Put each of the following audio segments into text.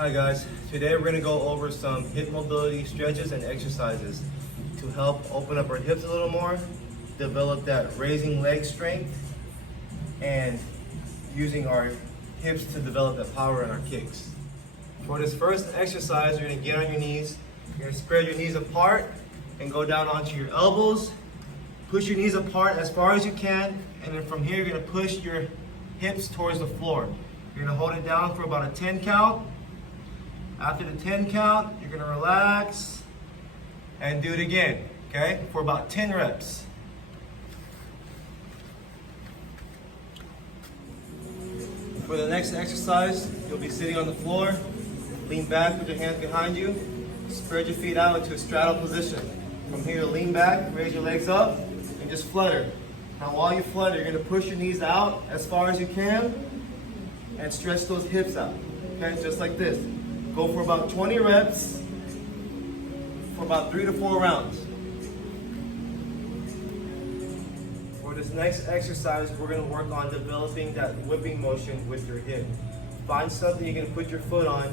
Hi guys, today we're going to go over some hip mobility stretches and exercises to help open up our hips a little more, develop that raising leg strength, and using our hips to develop that power in our kicks. For this first exercise, you're going to get on your knees, you're going to spread your knees apart and go down onto your elbows, push your knees apart as far as you can, and then from here you're going to push your hips towards the floor. You're going to hold it down for about a 10 count. After the 10 count, you're going to relax and do it again, okay, for about 10 reps. For the next exercise, you'll be sitting on the floor, lean back with your hands behind you, spread your feet out into a straddle position. From here, lean back, raise your legs up, and just flutter. Now while you flutter, you're going to push your knees out as far as you can and stretch those hips out, okay, just like this. Go for about 20 reps for about 3 to 4 rounds. For this next exercise, we're going to work on developing that whipping motion with your hip. Find something you can put your foot on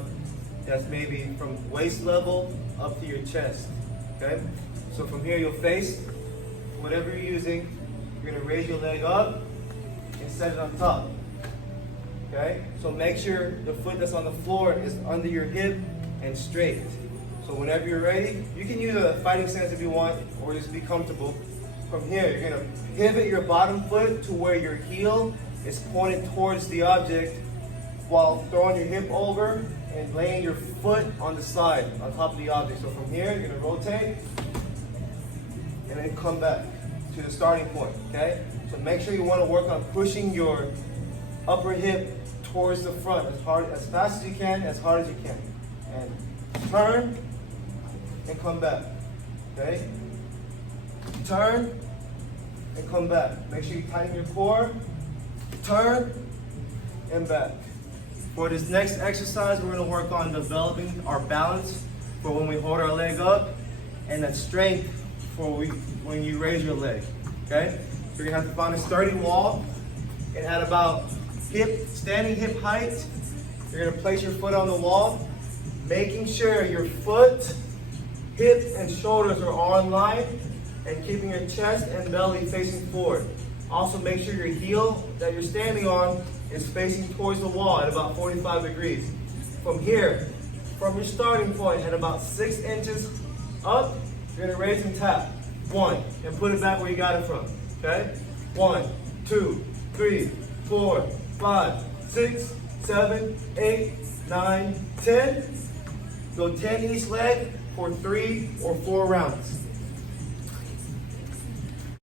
that's maybe from waist level up to your chest, okay? So from here, you'll face whatever you're using. You're going to raise your leg up and set it on top. Okay, so make sure the foot that's on the floor is under your hip and straight. So whenever you're ready, you can use a fighting stance if you want, or just be comfortable. From here, you're gonna pivot your bottom foot to where your heel is pointed towards the object while throwing your hip over and laying your foot on the side, on top of the object. So from here, you're gonna rotate and then come back to the starting point, okay? So make sure you wanna work on pushing your upper hip towards the front as fast as you can, as hard as you can. And turn and come back. Okay? Turn and come back. Make sure you tighten your core. Turn and back. For this next exercise, we're going to work on developing our balance for when we hold our leg up and that strength for when you raise your leg. Okay? So you're going to have to find a sturdy wall and at about standing hip height, you're going to place your foot on the wall, making sure your foot, hip, and shoulders are all in line, and keeping your chest and belly facing forward. Also make sure your heel that you're standing on is facing towards the wall at about 45 degrees. From here, from your starting point at about 6 inches up, you're going to raise and tap. 1, and put it back where you got it from. Okay? 1, 2, 3, 4, 5, 6, 7, 8, 9, 10. Go 10 each leg for 3 or 4 rounds.